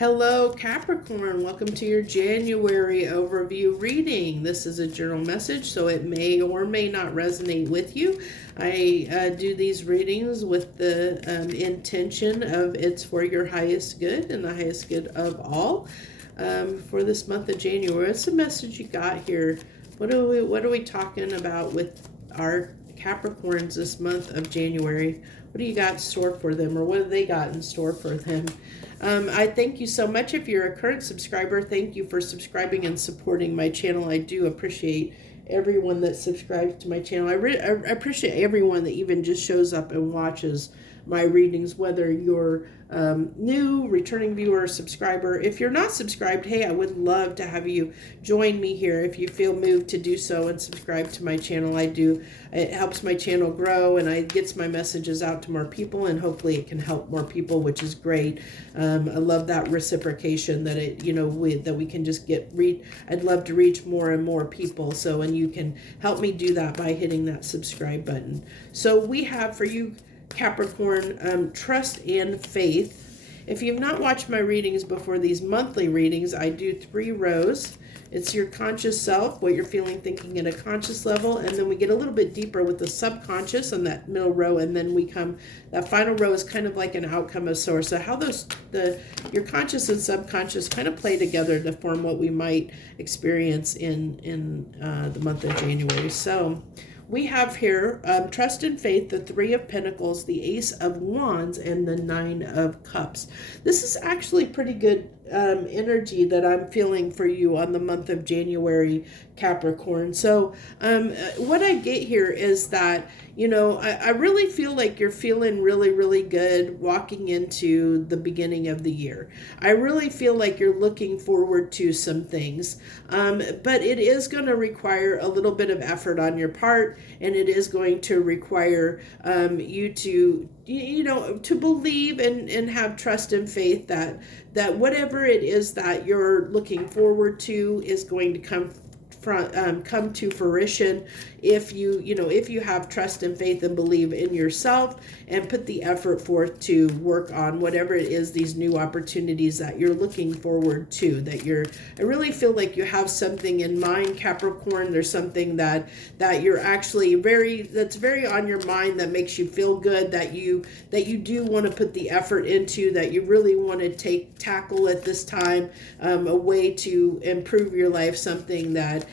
Hello, Capricorn. Welcome to your January overview reading. This is a journal message, so it may or may not resonate with you. I do these readings with the intention of it's for your highest good and the highest good of all. For this month of January, what's the message you got here? What are we talking about with our Capricorns this month of January? What do you got in store for them, or what have they got in store for them? I thank you so much. If you're a current subscriber, thank you for subscribing and supporting my channel. I do appreciate everyone that subscribes to my channel. I appreciate everyone that even just shows up and watches my readings, whether you're new, returning viewer, or subscriber. If you're not subscribed, hey, I would love to have you join me here if you feel moved to do so and subscribe to my channel. It helps my channel grow, and it gets my messages out to more people, and hopefully it can help more people, which is great. I love that reciprocation that we can just I'd love to reach more and more people. So, and you can help me do that by hitting that subscribe button. So we have for you, Capricorn, trust and faith. If you've not watched my readings before, these monthly readings, I do 3 rows. It's your conscious self, what you're feeling, thinking at a conscious level, and then we get a little bit deeper with the subconscious on that middle row, and then that final row is kind of like an outcome of source. So how your conscious and subconscious kind of play together to form what we might experience in the month of January. So we have here trust and faith, the 3 of Pentacles, the Ace of Wands, and the 9 of Cups. This is actually pretty good energy that I'm feeling for you on the month of January, Capricorn. So what I get here is that, I really feel like you're feeling really, really good walking into the beginning of the year. I really feel like you're looking forward to some things, but it is going to require a little bit of effort on your part, and it is going to require you to believe and have trust and faith that whatever it is that you're looking forward to is going to come to fruition if you have trust and faith and believe in yourself and put the effort forth to work on whatever it is, these new opportunities that you're looking forward to. I really feel like you have something in mind, Capricorn. There's something that you're actually that's very on your mind, that makes you feel good, that you do want to put the effort into, that you really want to tackle at this time, a way to improve your life, something that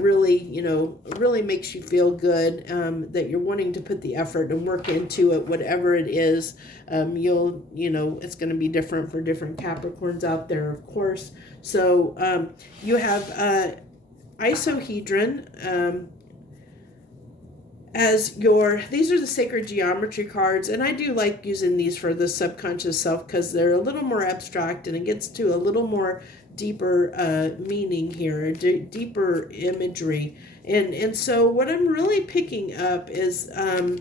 really makes you feel good, that you're wanting to put the effort and work into it, whatever it is. It's going to be different for different Capricorns out there, of course. So you have isohedron these are the sacred geometry cards, and I do like using these for the subconscious self because they're a little more abstract and it gets to a little more deeper meaning here, deeper imagery. And so what I'm really picking up is I'm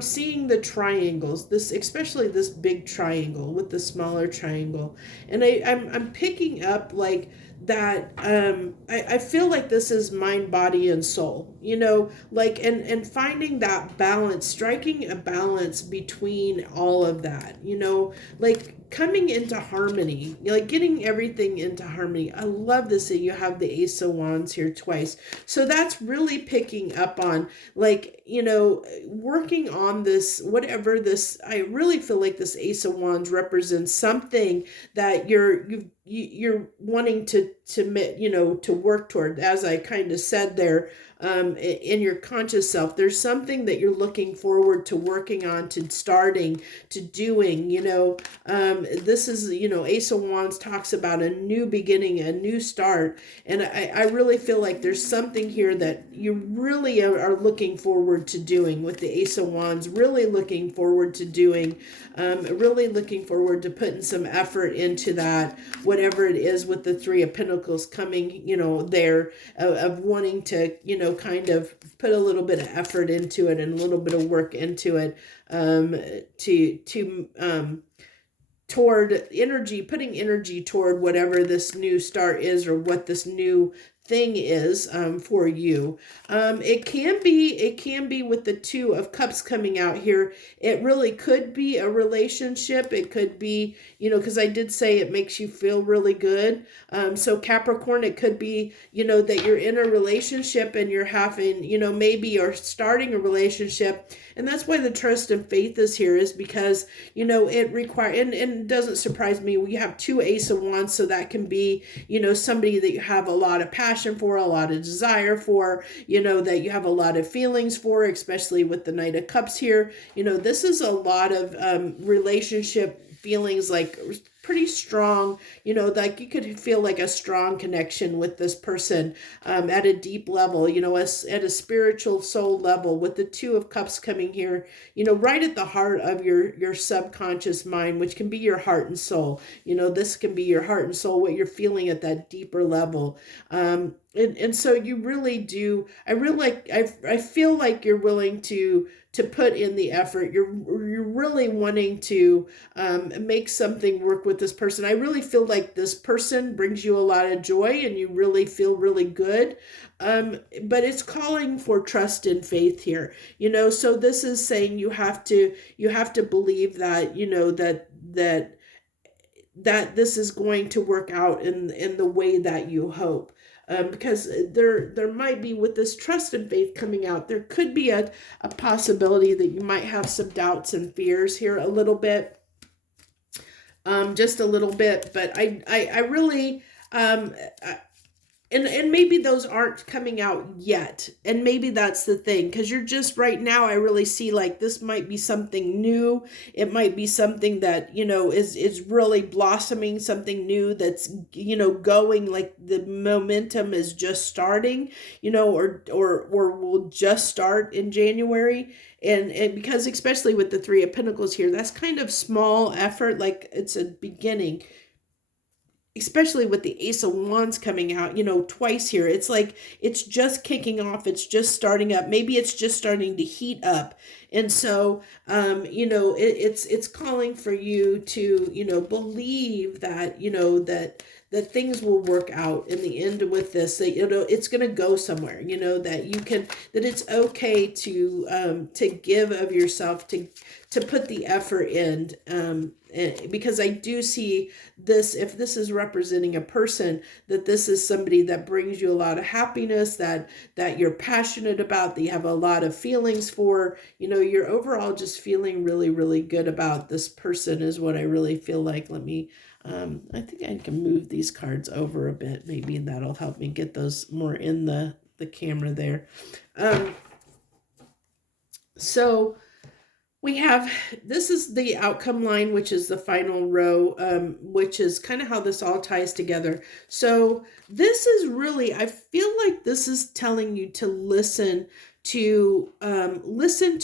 seeing the triangles, especially this big triangle with the smaller triangle, and I'm picking up like that. I feel like this is mind, body, and soul, and finding that balance, striking a balance between all of that, like coming into harmony, like getting everything into harmony. I love this that you have the Ace of Wands here twice. So that's really picking up on, working on this, whatever this, I really feel like this Ace of Wands represents something that you're wanting to work toward. As I kind of said there, in your conscious self, there's something that you're looking forward to working on, to starting, to doing. This is, Ace of Wands talks about a new beginning, a new start, and I really feel like there's something here that you really are looking forward to doing with the Ace of Wands, really looking forward to doing, really looking forward to putting some effort into that, whatever it is, with the 3 of Pentacles coming, there, of wanting to, kind of put a little bit of effort into it and a little bit of work into it, toward energy, putting energy toward whatever this new start is, or what this new thing is for you. It can be with the Two of Cups coming out here. It really could be a relationship. It could be, because I did say it makes you feel really good. So Capricorn, it could be, that you're in a relationship and you're having, maybe you're starting a relationship. And that's why the trust and faith is here, is because, it requires, and it doesn't surprise me. We have two Ace of Wands, so that can be, somebody that you have a lot of passion for, a lot of desire for, that you have a lot of feelings for, especially with the Knight of Cups here. This is a lot of relationship feelings, like pretty strong, like you could feel like a strong connection with this person at a deep level, at a spiritual soul level, with the Two of Cups coming here, right at the heart of your subconscious mind, which can be your heart and soul. This can be your heart and soul, what you're feeling at that deeper level. And so you really do, I feel like you're willing to put in the effort. You're really wanting to make something work with this person. I really feel like this person brings you a lot of joy and you really feel really good. But it's calling for trust and faith here. So this is saying you have to believe that, that this is going to work out in the way that you hope. Because there might be, with this trust and faith coming out, there could be a possibility that you might have some doubts and fears here a little bit, just a little bit. But I really, and maybe those aren't coming out yet. And maybe that's the thing, because you're just right now, I really see like this might be something new. It might be something that, is really blossoming, something new that's, going, like the momentum is just starting, or will just start in January. And because especially with the Three of Pentacles here, that's kind of small effort, like it's a beginning. Especially with the Ace of Wands coming out, twice here. It's like, it's just kicking off. It's just starting up. Maybe it's just starting to heat up. And so, it's calling for you to, believe that, that things will work out in the end with this, that, it's going to go somewhere, that you can, that it's okay to give of yourself, to put the effort in, because I do see this, if this is representing a person, that this is somebody that brings you a lot of happiness, that you're passionate about, that you have a lot of feelings for, you're overall just feeling really, really good about this person is what I really feel like. Let me, I think I can move these cards over a bit. Maybe that'll help me get those more in the camera there. So we have, this is the outcome line, which is the final row, which is kind of how this all ties together. So this is really, I feel like this is telling you to listen to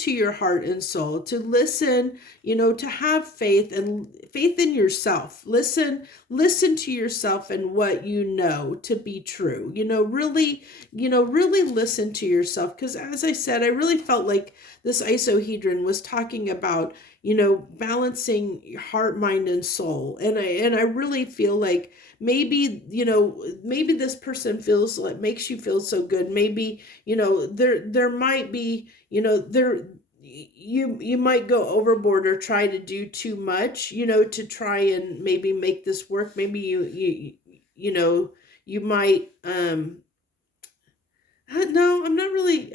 your heart and soul, to listen, to have faith and faith in yourself. Listen to yourself and what to be true. Really listen to yourself. Because as I said, I really felt like this isohedron was talking about, balancing your heart, mind, and soul. And I really feel like maybe, maybe this person feels like, makes you feel so good. Maybe, there might be, you might go overboard or try to do too much, to try and maybe make this work. Maybe you might, no, I'm not really,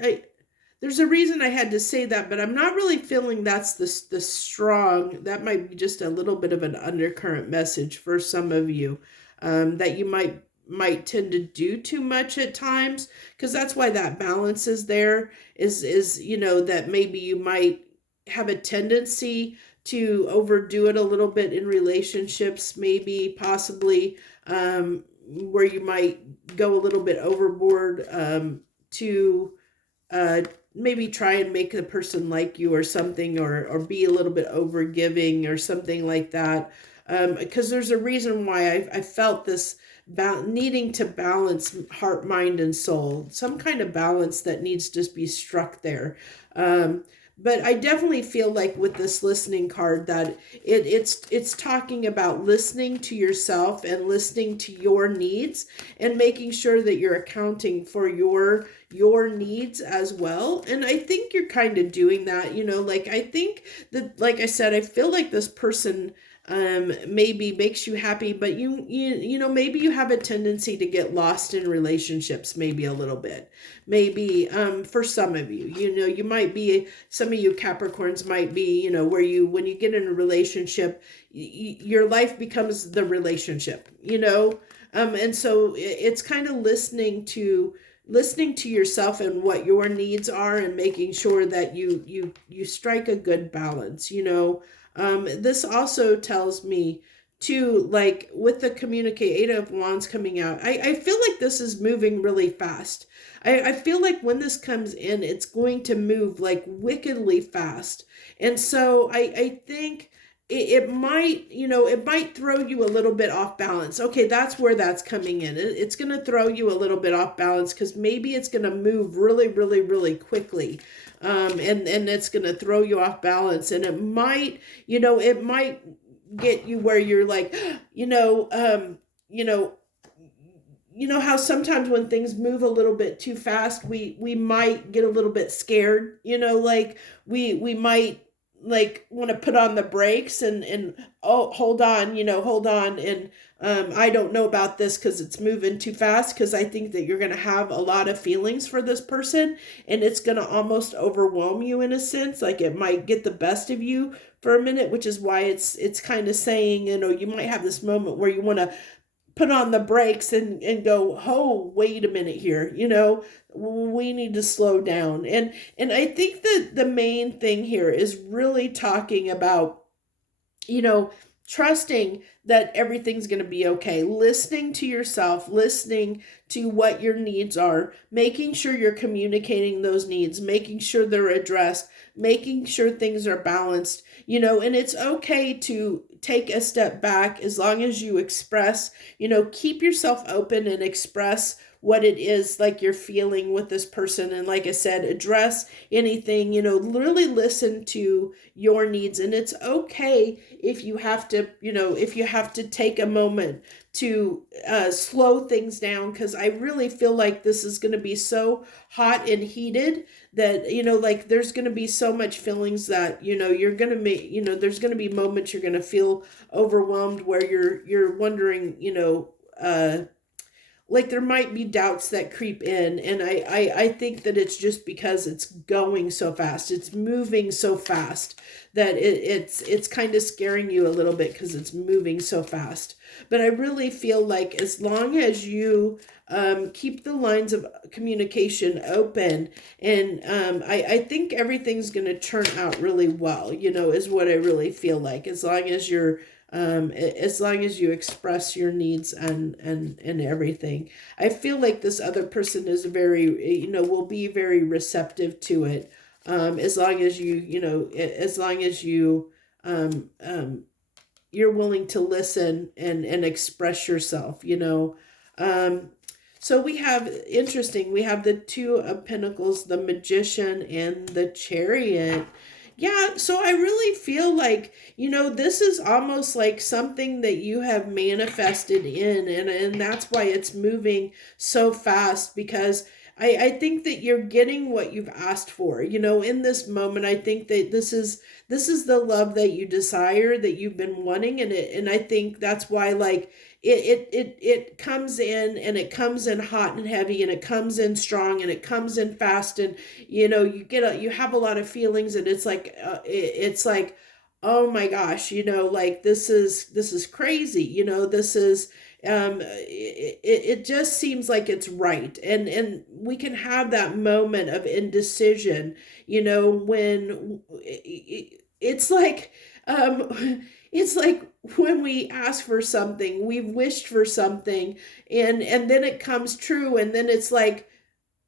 there's a reason I had to say that, but I'm not really feeling that's the strong, that might be just a little bit of an undercurrent message for some of you, that you might tend to do too much at times, because that's why that balance is there, is that maybe you might have a tendency to overdo it a little bit in relationships, maybe possibly, where you might go a little bit overboard, to maybe try and make the person like you or something, or be a little bit overgiving or something like that. Because there's a reason why I felt this needing to balance heart, mind, and soul, some kind of balance that needs to be struck there. but I definitely feel like with this listening card that it's talking about listening to yourself and listening to your needs and making sure that you're accounting for your needs as well. And I think you're kind of doing that, like I think that, like I said, I feel like this person maybe makes you happy, but maybe you have a tendency to get lost in relationships, maybe a little bit, maybe for some of you, you might be, some of you Capricorns might be, where when you get in a relationship, your life becomes the relationship, and so it's kind of listening to yourself and what your needs are, and making sure that you strike a good balance. This also tells me too, like with the communicate 8 of Wands coming out, I feel like this is moving really fast. I feel like when this comes in, it's going to move like wickedly fast. And so I think it might, it might throw you a little bit off balance. Okay, that's where that's coming in. It's going to throw you a little bit off balance because maybe it's going to move really, really, really quickly. And it's going to throw you off balance. And it might, it might get you where you're like, how sometimes when things move a little bit too fast, we might get a little bit scared, like we might like want to put on the brakes and oh, hold on, and I don't know about this because it's moving too fast, because I think that you're going to have a lot of feelings for this person, and it's going to almost overwhelm you in a sense. Like it might get the best of you for a minute, which is why it's kind of saying, you might have this moment where you want to put on the brakes and go, oh, wait a minute here, we need to slow down. And I think that the main thing here is really talking about, trusting that everything's going to be okay, listening to yourself, listening to what your needs are, making sure you're communicating those needs, making sure they're addressed, making sure things are balanced, and it's okay to take a step back as long as you express, keep yourself open and express what it is like you're feeling with this person. And like I said, address anything, really listen to your needs. And it's okay if you have to, take a moment to slow things down, because I really feel like this is going to be so hot and heated that, like there's going to be so much feelings that, you're going to make, there's going to be moments you're going to feel overwhelmed where you're wondering, like there might be doubts that creep in. And I think that it's just because it's going so fast, it's moving so fast that it's kind of scaring you a little bit because it's moving so fast. But I really feel like as long as you keep the lines of communication open, and I think everything's going to turn out really well, is what I really feel like, as long as you're as long as you express your needs and everything. I feel like this other person is very, will be very receptive to it. As long as you're willing to listen and express yourself, so we have the Two of Pentacles, the Magician, and the Chariot. Yeah, so I really feel like, this is almost like something that you have manifested in, and that's why it's moving so fast, because I think that you're getting what you've asked for, in this moment. I think that this is the love that you desire, that you've been wanting, and I think that's why, like, it comes in, and it comes in hot and heavy, and it comes in strong, and it comes in fast, and you have a lot of feelings, and it's like oh my gosh, like this is crazy, this is it just seems like it's right, and we can have that moment of indecision, when it's like it's like when we ask for something, we've wished for something, and then it comes true, and then it's like,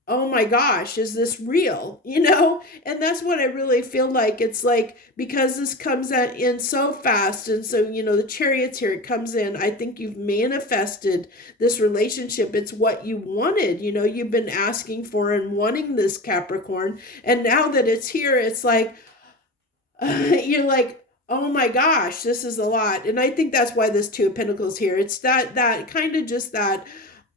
oh my gosh, is this real? You know? And that's what I really feel like. It's like, because this comes in so fast, and so, the Chariot's here, it comes in. I think you've manifested this relationship. It's what you wanted. You've been asking for and wanting this, Capricorn. And now that it's here, it's like, you're like, oh my gosh, this is a lot. And I think that's why this Two of Pentacles here. It's that kind of just that,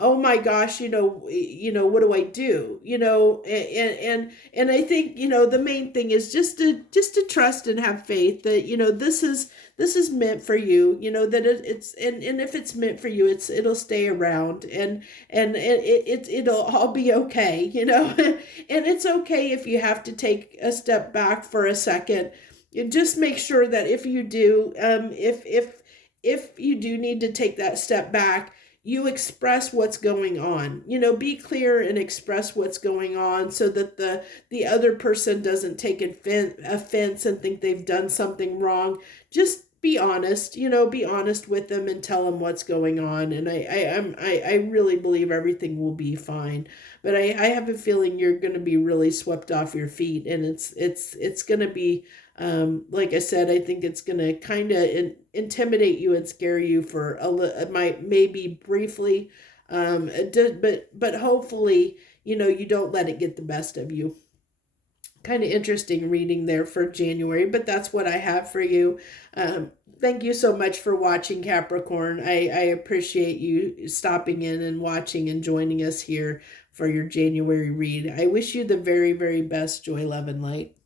oh my gosh, what do I do? And I think, the main thing is just to trust and have faith that, this is meant for you, that it's, and if it's meant for you, it'll stay around, and it'll all be okay, and it's okay if you have to take a step back for a second. You just make sure that if you do, if you do need to take that step back, you express what's going on. Be clear and express what's going on, so that the other person doesn't take offense and think they've done something wrong. Just be honest. Be honest with them and tell them what's going on. And I really believe everything will be fine. But I have a feeling you're going to be really swept off your feet, and it's going to be, like I said, I think it's going to kind of intimidate you and scare you for maybe briefly, but hopefully, you don't let it get the best of you. Kind of interesting reading there for January, but that's what I have for you. Thank you so much for watching, Capricorn. I appreciate you stopping in and watching and joining us here for your January read. I wish you the very, very best. Joy, love, and light.